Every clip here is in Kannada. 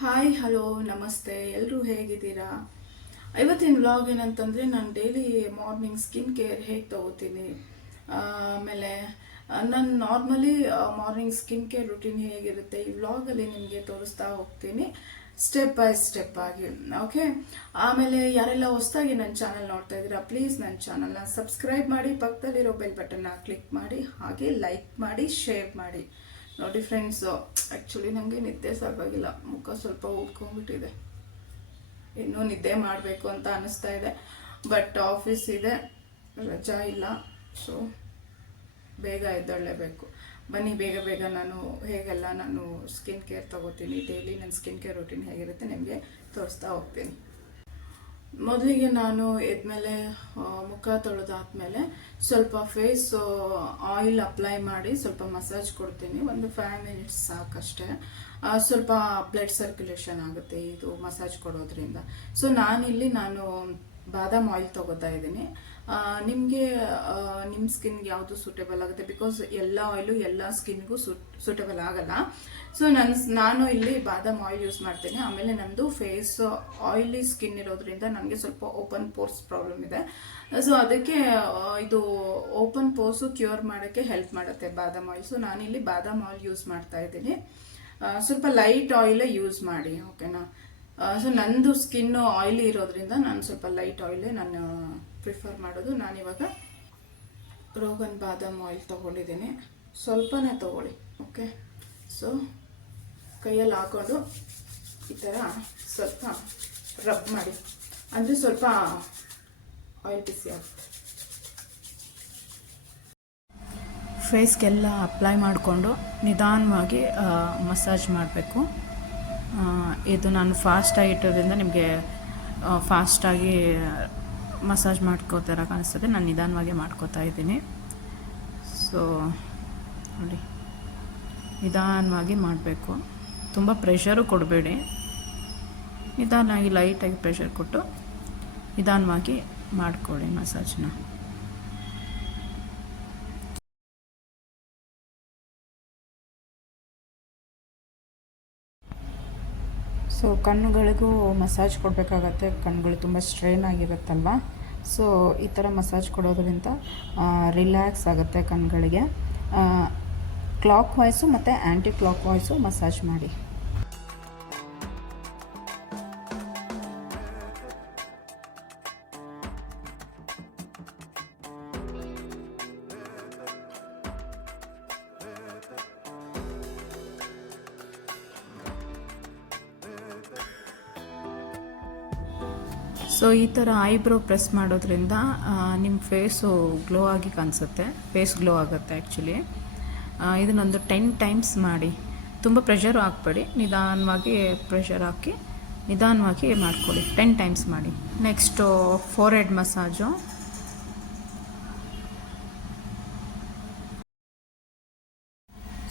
ಹಾಯ್ ಹಲೋ ನಮಸ್ತೆ ಎಲ್ಲರೂ ಹೇಗಿದ್ದೀರಾ? ಇವತ್ತಿನ ವ್ಲಾಗ್ ಏನಂತಂದರೆ ನಾನು ಡೈಲಿ ಮಾರ್ನಿಂಗ್ ಸ್ಕಿನ್ ಕೇರ್ ಹೇಗೆ ತೊಗೋತೀನಿ, ಆಮೇಲೆ ನಾನು normally morning skin care routine ಹೇಗಿರುತ್ತೆ ಈ ವ್ಲಾಗಲ್ಲಿ ನಿಮಗೆ ತೋರಿಸ್ತಾ ಹೋಗ್ತೀನಿ ಸ್ಟೆಪ್ ಬೈ ಸ್ಟೆಪ್ ಆಗಿ. ಓಕೆ, ಆಮೇಲೆ ಯಾರೆಲ್ಲ ಹೊಸದಾಗಿ ನನ್ನ ಚಾನಲ್ ನೋಡ್ತಾ ಇದ್ದೀರಾ ಪ್ಲೀಸ್ ನನ್ನ ಚಾನಲ್ನ ಸಬ್ಸ್ಕ್ರೈಬ್ ಮಾಡಿ, ಪಕ್ಕದಲ್ಲಿರೋ ಬೆಲ್ ಬಟನ್ನ ಕ್ಲಿಕ್ ಮಾಡಿ, ಹಾಗೆ ಲೈಕ್ ಮಾಡಿ, ಶೇರ್ ಮಾಡಿ. ನೋಡಿ ಫ್ರೆಂಡ್ಸು, ಆ್ಯಕ್ಚುಲಿ ನನಗೆ ನಿದ್ದೆ ಸಾಕಾಗಿಲ್ಲ, ಮುಖ ಸ್ವಲ್ಪ ಊದ್ಕೊಂಡ್ಬಿಟ್ಟಿದೆ. ಇನ್ನೂ ನಿದ್ದೆ ಮಾಡಬೇಕು ಅಂತ ಅನ್ನಿಸ್ತಾ ಇದೆ, ಬಟ್ ಆಫೀಸ್ ಇದೆ, ರಜಾ ಇಲ್ಲ, ಸೊ ಬೇಗ ಎದ್ದೇಳಲೇಬೇಕು. ಬನ್ನಿ ಬೇಗ ಬೇಗ ಹೇಗೆಲ್ಲ ನಾನು ಸ್ಕಿನ್ ಕೇರ್ ತೊಗೋತೀನಿ, ಡೈಲಿ ನನ್ನ ಸ್ಕಿನ್ ಕೇರ್ ರೂಟೀನ್ ಹೇಗಿರುತ್ತೆ ನಿಮಗೆ ತೋರಿಸ್ತಾ ಹೋಗ್ತೀನಿ. ಮೊದಲಿಗೆ ನಾನು ಎದ್ಮೇಲೆ ಮುಖ ತೊಳೆದಾದ್ಮೇಲೆ ಸ್ವಲ್ಪ ಫೇಸ್ ಆಯಿಲ್ ಅಪ್ಲೈ ಮಾಡಿ ಸ್ವಲ್ಪ ಮಸಾಜ್ ಕೊಡ್ತೀನಿ. ಒಂದು 5 ಮಿನಿಟ್ಸ್ ಸಾಕಷ್ಟೇ. ಸ್ವಲ್ಪ ಬ್ಲಡ್ ಸರ್ಕ್ಯುಲೇಷನ್ ಆಗುತ್ತೆ ಇದು ಮಸಾಜ್ ಕೊಡೋದ್ರಿಂದ. ಸೊ ನಾನು ಬಾದಾಮ್ ಆಯಿಲ್ ತೊಗೋತಾ ಇದ್ದೀನಿ. ನಿಮಗೆ ನಿಮ್ಮ ಸ್ಕಿನ್ಗೆ ಯಾವುದು ಸೂಟೇಬಲ್ ಆಗುತ್ತೆ, ಬಿಕಾಸ್ ಎಲ್ಲ ಆಯಿಲು ಎಲ್ಲ ಸ್ಕಿನ್ಗೂ ಸೂಟೇಬಲ್ ಆಗಲ್ಲ. ಸೊ ನಾನು ಇಲ್ಲಿ ಬಾದಾಮ್ ಆಯಿಲ್ ಯೂಸ್ ಮಾಡ್ತೀನಿ. ಆಮೇಲೆ ನಮ್ಮದು ಫೇಸ್ ಆಯಿಲಿ ಸ್ಕಿನ್ ಇರೋದ್ರಿಂದ ನನಗೆ ಸ್ವಲ್ಪ ಓಪನ್ ಪೋರ್ಸ್ ಪ್ರಾಬ್ಲಮ್ ಇದೆ. ಸೊ ಅದಕ್ಕೆ ಇದು ಓಪನ್ ಪೋರ್ಸು ಕ್ಯೂರ್ ಮಾಡೋಕ್ಕೆ ಹೆಲ್ಪ್ ಮಾಡುತ್ತೆ ಬಾದಾಮ್ ಆಯಿಲ್. ಸೊ ನಾನಿಲ್ಲಿ ಬಾದಾಮ್ ಆಯಿಲ್ ಯೂಸ್ ಮಾಡ್ತಾ ಇದ್ದೀನಿ. ಸ್ವಲ್ಪ ಲೈಟ್ ಆಯಿಲೇ ಯೂಸ್ ಮಾಡಿ, ಓಕೆನಾ? ಸೊ ನಂದು ಸ್ಕಿನ್ನು ಆಯಿಲಿ ಇರೋದ್ರಿಂದ ನಾನು ಸ್ವಲ್ಪ ಲೈಟ್ ಆಯಿಲೇ ನಾನು ಪ್ರಿಫರ್ ಮಾಡೋದು. ನಾನಿವಾಗ ರೋಗನ್ ಬಾದಾಮ್ ಆಯಿಲ್ ತೊಗೊಂಡಿದ್ದೀನಿ, ಸ್ವಲ್ಪನೇ ತೊಗೊಳ್ಳಿ, ಓಕೆ? ಸೊ ಕೈಯಲ್ಲಿ ಹಾಕೊಂಡು ಈ ಥರ ಸ್ವಲ್ಪ ರಬ್ ಮಾಡಿ, ಅಂದರೆ ಸ್ವಲ್ಪ ಆಯಿಲ್ ಬಿಸಿ ಆಗುತ್ತೆ. ಫೇಸ್ಗೆಲ್ಲ ಅಪ್ಲೈ ಮಾಡಿಕೊಂಡು ನಿಧಾನವಾಗಿ ಮಸಾಜ್ ಮಾಡಬೇಕು. ಇದು ನಾನು ಫಾಸ್ಟಾಗಿ ಇಟ್ಟೋದ್ರಿಂದ ನಿಮಗೆ ಫಾಸ್ಟಾಗಿ ಮಸಾಜ್ ಮಾಡ್ಕೋತಾರ ಕಾಣಿಸ್ತದೆ. ನಾನು ನಿಧಾನವಾಗಿ ಮಾಡ್ಕೋತಾ ಇದ್ದೀನಿ. ಸೊ ನೋಡಿ, ನಿಧಾನವಾಗಿ ಮಾಡಬೇಕು, ತುಂಬ ಪ್ರೆಷರು ಕೊಡಬೇಡಿ, ನಿಧಾನವಾಗಿ ಲೈಟಾಗಿ ಪ್ರೆಷರ್ ಕೊಟ್ಟು ನಿಧಾನವಾಗಿ ಮಾಡಿಕೊಳ್ಳಿ ಮಸಾಜ್ನ. ಸೊ ಕಣ್ಣುಗಳಿಗೂ ಮಸಾಜ್ ಕೊಡಬೇಕಾಗತ್ತೆ, ಕಣ್ಣುಗಳು ತುಂಬ ಸ್ಟ್ರೈನ್ ಆಗಿರುತ್ತಲ್ವ. ಸೊ ಈ ಥರ ಮಸಾಜ್ ಕೊಡೋದ್ರಿಂದ ರಿಲ್ಯಾಕ್ಸ್ ಆಗುತ್ತೆ ಕಣ್ಣುಗಳಿಗೆ. ಕ್ಲಾಕ್ ವಾಯ್ಸು ಮತ್ತು ಆ್ಯಂಟಿ ಕ್ಲಾಕ್ ವಾಯ್ಸು ಮಸಾಜ್ ಮಾಡಿ. ಸೊ ಈ ಥರ ಐಬ್ರೋ ಪ್ರೆಸ್ ಮಾಡೋದ್ರಿಂದ ನಿಮ್ಮ ಫೇಸು ಗ್ಲೋ ಆಗಿ ಕಾಣಿಸುತ್ತೆ, ಫೇಸ್ ಗ್ಲೋ ಆಗುತ್ತೆ ಆ್ಯಕ್ಚುಲಿ. ಇದನ್ನೊಂದು 10 ಟೈಮ್ಸ್ ಮಾಡಿ, ತುಂಬ ಪ್ರೆಷರು ಹಾಕ್ಬೇಡಿ, ನಿಧಾನವಾಗಿ ಪ್ರೆಷರ್ ಹಾಕಿ ನಿಧಾನವಾಗಿ ಮಾಡ್ಕೊಳ್ಳಿ, 10 ಟೈಮ್ಸ್ ಮಾಡಿ. Next forehead massage.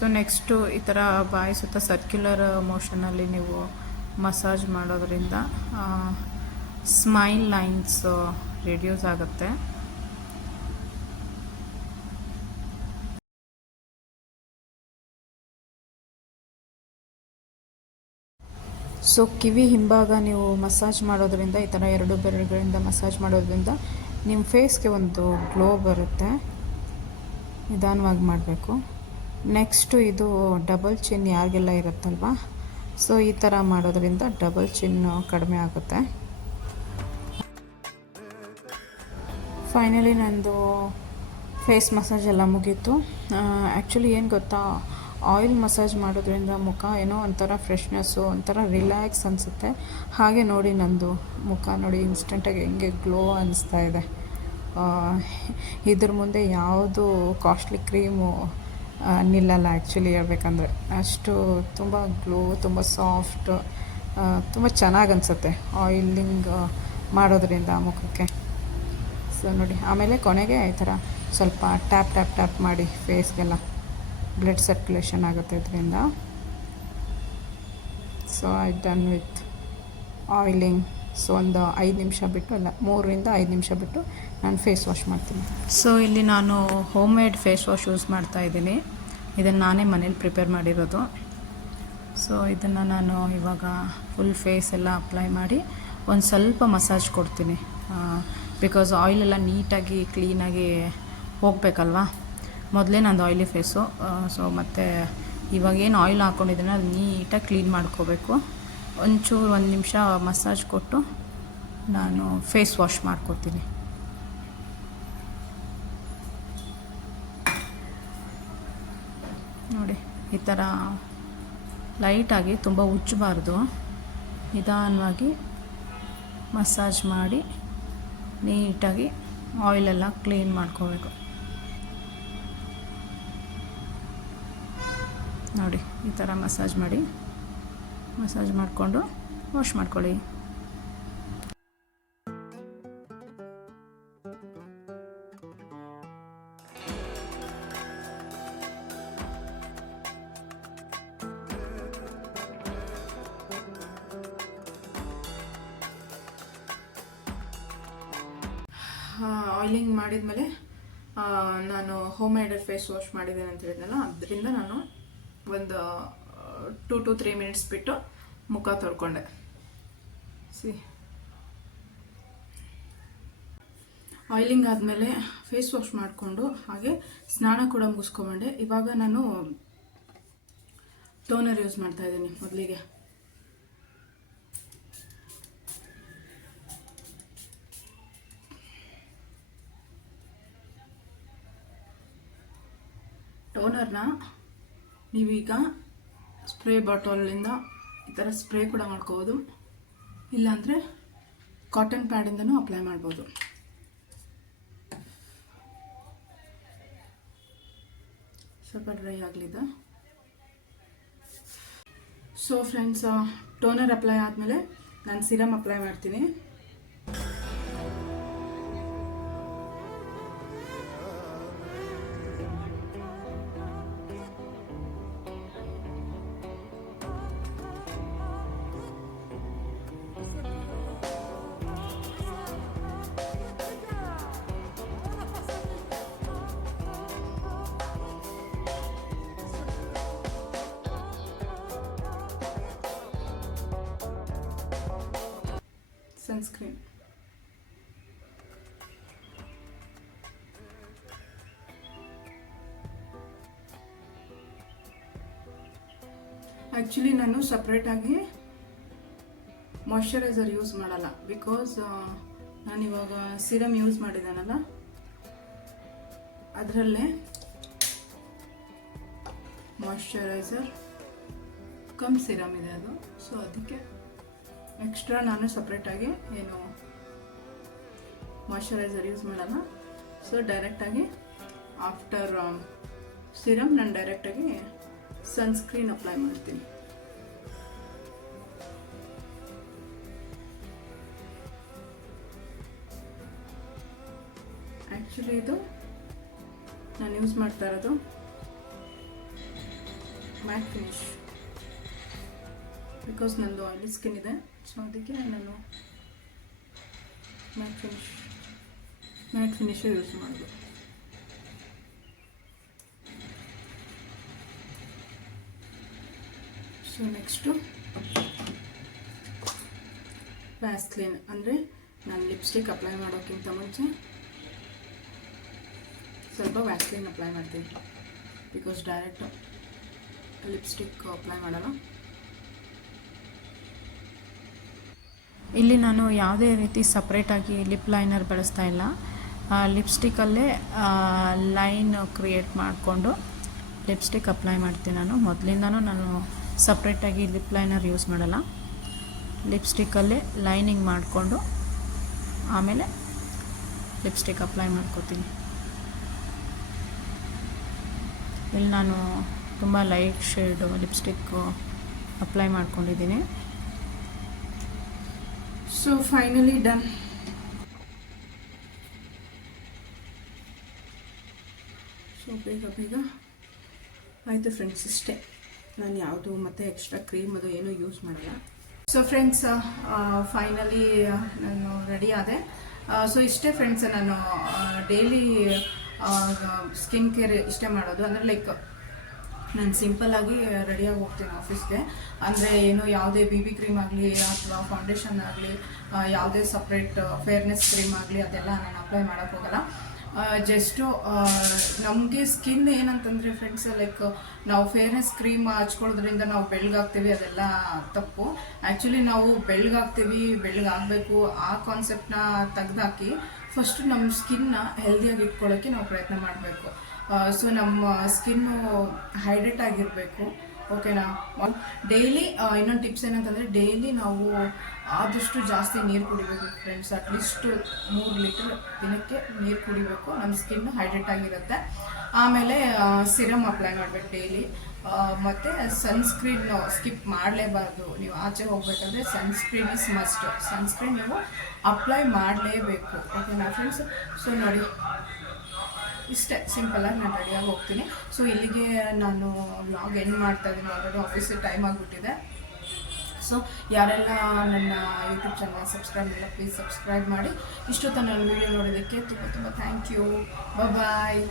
So next ಈ ಥರ ಬಾಯಿ ಸುತ್ತ ಸರ್ಕ್ಯುಲರ್ ಮೋಷನಲ್ಲಿ ನೀವು ಮಸಾಜ್ ಮಾಡೋದ್ರಿಂದ ಸ್ಮೈಲ್ ಲೈನ್ಸ್ ರಿಡ್ಯೂಸ್ ಆಗುತ್ತೆ. ಸೊ ಕಿವಿ ಹಿಂಭಾಗ ನೀವು ಮಸಾಜ್ ಮಾಡೋದ್ರಿಂದ, ಈ ಥರ 2 ಬೆರಳುಗಳಿಂದ ಮಸಾಜ್ ಮಾಡೋದ್ರಿಂದ ನಿಮ್ಮ ಫೇಸ್ಗೆ ಒಂದು ಗ್ಲೋ ಬರುತ್ತೆ. ನಿಧಾನವಾಗಿ ಮಾಡಬೇಕು. ನೆಕ್ಸ್ಟು ಇದು ಡಬಲ್ ಚಿನ್ ಯಾರಿಗೆಲ್ಲ ಇರುತ್ತಲ್ವ, ಸೊ ಈ ಥರ ಮಾಡೋದ್ರಿಂದ ಡಬಲ್ ಚಿನ್ ಕಡಿಮೆ ಆಗುತ್ತೆ. ಫೈನಲಿ ನಂದು ಫೇಸ್ ಮಸಾಜ್ ಎಲ್ಲ ಮುಗೀತು. ಆ್ಯಕ್ಚುಲಿ ಏನು ಗೊತ್ತಾ, ಆಯಿಲ್ ಮಸಾಜ್ ಮಾಡೋದ್ರಿಂದ ಮುಖ ಏನೋ ಒಂಥರ ಫ್ರೆಶ್ನೆಸ್ಸು, ಒಂಥರ ರಿಲ್ಯಾಕ್ಸ್ ಅನಿಸುತ್ತೆ. ಹಾಗೆ ನೋಡಿ ನಂದು ಮುಖ ನೋಡಿ ಇನ್ಸ್ಟೆಂಟಾಗಿ ಹೆಂಗೆ ಗ್ಲೋ ಅನ್ನಿಸ್ತಾ ಇದೆ. ಇದ್ರ ಮುಂದೆ ಯಾವುದು ಕಾಸ್ಟ್ಲಿ ಕ್ರೀಮು ನಿಲ್ಲಲ್ಲ ಆ್ಯಕ್ಚುಲಿ ಹೇಳ್ಬೇಕಂದ್ರೆ. ಅಷ್ಟು ತುಂಬ ಗ್ಲೋ, ತುಂಬ ಸಾಫ್ಟ್, ತುಂಬ ಚೆನ್ನಾಗಿ ಅನಿಸುತ್ತೆ ಆಯಿಲಿಂಗ್ ಮಾಡೋದ್ರಿಂದ ಮುಖಕ್ಕೆ. ಸೊ ನೋಡಿ, ಆಮೇಲೆ ಕೊನೆಗೆ ಈ ಥರ ಸ್ವಲ್ಪ ಟ್ಯಾಪ್ ಮಾಡಿ ಫೇಸ್ಗೆಲ್ಲ ಬ್ಲಡ್ ಸರ್ಕ್ಯುಲೇಷನ್ ಆಗುತ್ತೆ ಇದರಿಂದ. So I done with oiling. So ಒಂದು 5 ನಿಮಿಷ ಬಿಟ್ಟು, ಅಲ್ಲ 3ರಿಂದ 5 ನಿಮಿಷ ಬಿಟ್ಟು ನಾನು ಫೇಸ್ ವಾಶ್ ಮಾಡ್ತೀನಿ. ಸೊ ಇಲ್ಲಿ ನಾನು home made face wash use ಮಾಡ್ತಾಯಿದ್ದೀನಿ. ಇದನ್ನು ನಾನೇ ಮನೇಲಿ ಪ್ರಿಪೇರ್ ಮಾಡಿರೋದು. ಸೊ ಇದನ್ನು ನಾನು ಇವಾಗ ಫುಲ್ ಫೇಸ್ ಎಲ್ಲ ಅಪ್ಲೈ ಮಾಡಿ ಒಂದು ಸ್ವಲ್ಪ ಮಸಾಜ್ ಕೊಡ್ತೀನಿ, ಬಿಕಾಸ್ ಆಯಿಲೆಲ್ಲ ನೀಟಾಗಿ ಕ್ಲೀನಾಗಿ ಹೋಗಬೇಕಲ್ವಾ. ಮೊದಲೇ ನಂದು ಆಯಿಲಿ ಫೇಸು, ಸೊ ಮತ್ತು ಇವಾಗೇನು ಆಯಿಲ್ ಹಾಕ್ಕೊಂಡಿದ್ದೀನಿ ಅದು ನೀಟಾಗಿ ಕ್ಲೀನ್ ಮಾಡ್ಕೋಬೇಕು. ಒಂಚೂರು 1 ನಿಮಿಷ ಮಸಾಜ್ ಕೊಟ್ಟು ನಾನು ಫೇಸ್ ವಾಶ್ ಮಾಡ್ಕೊತೀನಿ. ನೋಡಿ ಈ ಥರ ಲೈಟಾಗಿ, ತುಂಬ ಉಜ್ಜಬಾರ್ದು, ನಿಧಾನವಾಗಿ ಮಸಾಜ್ ಮಾಡಿ ನೀಟಾಗಿ ಆಯಿಲೆಲ್ಲ ಕ್ಲೀನ್ ಮಾಡ್ಕೋಬೇಕು. ನೋಡಿ ಈ ಥರ ಮಸಾಜ್ ಮಾಡಿಕೊಂಡು ವಾಶ್ ಮಾಡ್ಕೊಳ್ಳಿ. ಆಯಿಲಿಂಗ್ ಮಾಡಿದ್ಮೇಲೆ ನಾನು ಹೋಮ್ ಮೇಡ್ ಫೇಸ್ ವಾಶ್ ಮಾಡಿದ್ದೇನೆ ಅಂತ ಹೇಳಿದ್ನಲ್ಲ, ಅದರಿಂದ ನಾನು ಒಂದು 2 to 3 ಮಿನಿಟ್ಸ್ ಬಿಟ್ಟು ಮುಖ ತೊಳ್ಕೊಂಡೆ. ಆಯಿಲಿಂಗ್ ಆದಮೇಲೆ ಫೇಸ್ ವಾಶ್ ಮಾಡಿಕೊಂಡು ಹಾಗೆ ಸ್ನಾನ ಕೂಡ ಮುಗಿಸ್ಕೊಂಡೆ. ಇವಾಗ ನಾನು ಟೋನರ್ ಯೂಸ್ ಮಾಡ್ತಾ ಇದ್ದೀನಿ. ಮೊದಲಿಗೆ ಟೋನರ್ನ ನೀವೀಗ ಸ್ಪ್ರೇ ಬಾಟಲಿಂದ ಈ ಥರ ಸ್ಪ್ರೇ ಕೂಡ ಮಾಡ್ಕೋಬೋದು, ಇಲ್ಲಾಂದರೆ ಕಾಟನ್ ಪ್ಯಾಡಿಂದನೂ ಅಪ್ಲೈ ಮಾಡ್ಬೋದು. ಸ್ವಲ್ಪ ಡ್ರೈ ಆಗಲಿದೆ. ಸೊ ಫ್ರೆಂಡ್ಸ್, ಟೋನರ್ ಅಪ್ಲೈ ಆದಮೇಲೆ ನಾನು ಸಿರಮ್ ಅಪ್ಲೈ ಮಾಡ್ತೀನಿ. ಸನ್ಸ್ಕ್ರೀನ್ ಆ್ಯಕ್ಚುಲಿ ನಾನು ಸಪ್ರೇಟಾಗಿ ಮಾಯ್ಶ್ಚರೈಸರ್ ಯೂಸ್ ಮಾಡಲ್ಲ, ಬಿಕಾಸ್ ನಾನಿವಾಗ ಸಿರಮ್ ಯೂಸ್ ಮಾಡಿದ್ದಾನಲ್ಲ ಅದರಲ್ಲೇ ಮಾಯ್ಶ್ಚರೈಸರ್ ಕಮ್ ಸಿರಮ್ ಇದೆ ಅದು. ಸೊ ಅದಕ್ಕೆ ಎಕ್ಸ್ಟ್ರಾ ನಾನು ಸಪ್ರೇಟಾಗಿ ಏನು ಮಾಯ್ಶ್ಚರೈಸರ್ ಯೂಸ್ ಮಾಡಲ್ಲ. ಸೊ ಡೈರೆಕ್ಟಾಗಿ ಆಫ್ಟರ್ ಸಿರಮ್ ನಾನು ಡೈರೆಕ್ಟಾಗಿ ಸನ್ಸ್ಕ್ರೀನ್ ಅಪ್ಲೈ ಮಾಡ್ತೀನಿ. ಆ್ಯಕ್ಚುಲಿ ಇದು ನಾನು ಯೂಸ್ ಮಾಡ್ತಾ ಇರೋದು ಮ್ಯಾಟ್ ಫಿನಿಶ್, ಬಿಕಾಸ್ ನಂದು ಆಯಿಲಿ ಸ್ಕಿನ್ ಇದೆ. ಸೊ ಅದಕ್ಕೆ ನಾನು ಮ್ಯಾಟ್ ಫಿನಿಶ್ ಯೂಸ್ ಮಾಡೋದು. ಸೊ ನೆಕ್ಸ್ಟು ವ್ಯಾಸ್ಲಿನ್, ಅಂದರೆ ನಾನು ಲಿಪ್ಸ್ಟಿಕ್ ಅಪ್ಲೈ ಮಾಡೋಕ್ಕಿಂತ ಮುಂಚೆ ಸ್ವಲ್ಪ ವ್ಯಾಸ್ಲಿನ್ ಅಪ್ಲೈ ಮಾಡ್ತೀನಿ, ಬಿಕಾಸ್ ಡೈರೆಕ್ಟು ಲಿಪ್ಸ್ಟಿಕ್ ಅಪ್ಲೈ ಮಾಡಲ್ಲ. ಇಲ್ಲಿ ನಾನು ಯಾವುದೇ ರೀತಿ ಸಪ್ರೇಟಾಗಿ ಲಿಪ್ ಲೈನರ್ ಬಳಸ್ತಾ ಇಲ್ಲ. ಲಿಪ್ಸ್ಟಿಕ್ಕಲ್ಲೇ ಲೈನ್ ಕ್ರಿಯೇಟ್ ಮಾಡಿಕೊಂಡು ಲಿಪ್ಸ್ಟಿಕ್ ಅಪ್ಲೈ ಮಾಡ್ತೀನಿ. ಮೊದಲಿಂದನೂ ನಾನು ಸಪ್ರೇಟಾಗಿ ಲಿಪ್ ಲೈನರ್ ಯೂಸ್ ಮಾಡಲ್ಲ. ಲಿಪ್ಸ್ಟಿಕ್ಕಲ್ಲೇ ಲೈನಿಂಗ್ ಮಾಡಿಕೊಂಡು ಆಮೇಲೆ ಲಿಪ್ಸ್ಟಿಕ್ ಅಪ್ಲೈ ಮಾಡ್ಕೋತೀನಿ. ಇಲ್ಲಿ ನಾನು ತುಂಬ ಲೈಟ್ ಶೇಡು ಲಿಪ್ಸ್ಟಿಕ್ಕು ಅಪ್ಲೈ ಮಾಡ್ಕೊಂಡಿದ್ದೀನಿ. So finally done. ಸೊ ಬೇಗ ಆಯಿತು ಫ್ರೆಂಡ್ಸ್, ಇಷ್ಟೇ. ನಾನು ಯಾವುದು ಮತ್ತು ಎಕ್ಸ್ಟ್ರಾ ಕ್ರೀಮ್ ಅದು ಏನೂ ಯೂಸ್ ಮಾಡಲ್ಲ. ಸೊ ಫ್ರೆಂಡ್ಸ್, ಫೈನಲಿ ನಾನು ರೆಡಿ ಆದೆ. ಸೊ ಇಷ್ಟೇ ಫ್ರೆಂಡ್ಸ್, ನಾನು ಡೈಲಿ ಸ್ಕಿನ್ ಕೇರ್ ಇಷ್ಟೇ ಮಾಡೋದು. ಅಂದರೆ ಲೈಕ್ ನಾನು ಸಿಂಪಲ್ಲಾಗಿ ರೆಡಿಯಾಗಿ ಹೋಗ್ತೀನಿ ಆಫೀಸ್ಗೆ. ಅಂದರೆ ಏನು ಯಾವುದೇ BB ಕ್ರೀಮ್ ಆಗಲಿ ಅಥವಾ ಫೌಂಡೇಶನ್ ಆಗಲಿ, ಯಾವುದೇ ಸಪ್ರೇಟ್ ಫೇರ್ನೆಸ್ ಕ್ರೀಮ್ ಆಗಲಿ ಅದೆಲ್ಲ ನಾನು ಅಪ್ಲೈ ಮಾಡೋಕ್ಕೆ ಹೋಗಲ್ಲ. ಜಸ್ಟು ನಮಗೆ ಸ್ಕಿನ್ ಏನಂತಂದರೆ ಫ್ರೆಂಡ್ಸ್, ಲೈಕ್ ನಾವು ಫೇರ್ನೆಸ್ ಕ್ರೀಮ್ ಹಚ್ಕೊಳ್ಳೋದ್ರಿಂದ ನಾವು ಬೆಳ್ಳಗಾಗ್ತೀವಿ, ಅದೆಲ್ಲ ತಪ್ಪು. ಆ್ಯಕ್ಚುಲಿ ನಾವು ಬೆಳ್ಳಗಾಗಬೇಕು ಆ ಕಾನ್ಸೆಪ್ಟನ್ನ ತೆಗೆದಾಕಿ ಫಸ್ಟು ನಮ್ಮ ಸ್ಕಿನ್ನ ಹೆಲ್ದಿಯಾಗಿ ಇಟ್ಕೊಳ್ಳೋಕ್ಕೆ ನಾವು ಪ್ರಯತ್ನ ಮಾಡಬೇಕು. ಸೊ ನಮ್ಮ ಸ್ಕಿನ್ನು ಹೈಡ್ರೇಟ್ ಆಗಿರಬೇಕು, ಓಕೆನಾ. ಡೈಲಿ ಇನ್ನೊಂದು ಟಿಪ್ಸ್ ಏನಂತಂದರೆ, ಡೈಲಿ ನಾವು ಆದಷ್ಟು ಜಾಸ್ತಿ ನೀರು ಕುಡಿಬೇಕು ಫ್ರೆಂಡ್ಸ್. ಅಟ್ಲೀಸ್ಟ್ 3 ಲೀಟರ್ ದಿನಕ್ಕೆ ನೀರು ಕುಡಿಬೇಕು, ನಮ್ಮ ಸ್ಕಿನ್ನು ಹೈಡ್ರೇಟ್ ಆಗಿರುತ್ತೆ. ಆಮೇಲೆ ಸಿರಮ್ ಅಪ್ಲೈ ಮಾಡಬೇಕು ಡೈಲಿ. ಮತ್ತು ಸನ್ಸ್ಕ್ರೀನ್ ಸ್ಕಿಪ್ ಮಾಡಲೇಬಾರ್ದು. ನೀವು ಆಚೆ ಹೋಗ್ಬೇಕಂದ್ರೆ ಸನ್ಸ್ಕ್ರೀನ್ ಇಸ್ ಮಸ್ಟ್. ಸನ್ಸ್ಕ್ರೀನ್ ನೀವು ಅಪ್ಲೈ ಮಾಡಲೇಬೇಕು, ಓಕೆನಾ ಫ್ರೆಂಡ್ಸ್. ಸೊ ನೋಡಿ, ಇಷ್ಟೇ ಸಿಂಪಲ್ಲಾಗಿ ನಾನು ರೆಡಿಯಾಗಿ ಹೋಗ್ತೀನಿ. ಸೊ ಇಲ್ಲಿಗೆ ನಾನು ವ್ಲಾಗ್ ಎಂಡ್ ಮಾಡ್ತಾಯಿದ್ದೀನಿ. ಆಲ್ರೆಡಿ ಆಫೀಸಿಗೆ ಟೈಮ್ ಆಗಿಬಿಟ್ಟಿದೆ. ಸೊ ಯಾರೆಲ್ಲ ನನ್ನ ಯೂಟ್ಯೂಬ್ ಚಾನಲ್ ಸಬ್ಸ್ಕ್ರೈಬ್ ಮಾಡಿಲ್ಲ, ಪ್ಲೀಸ್ ಸಬ್ಸ್ಕ್ರೈಬ್ ಮಾಡಿ. ಇಷ್ಟೊತ್ತು ನನ್ನ ವೀಡಿಯೋ ನೋಡೋದಕ್ಕೆ ತುಂಬ ಥ್ಯಾಂಕ್ ಯು. ಬಾಯ್.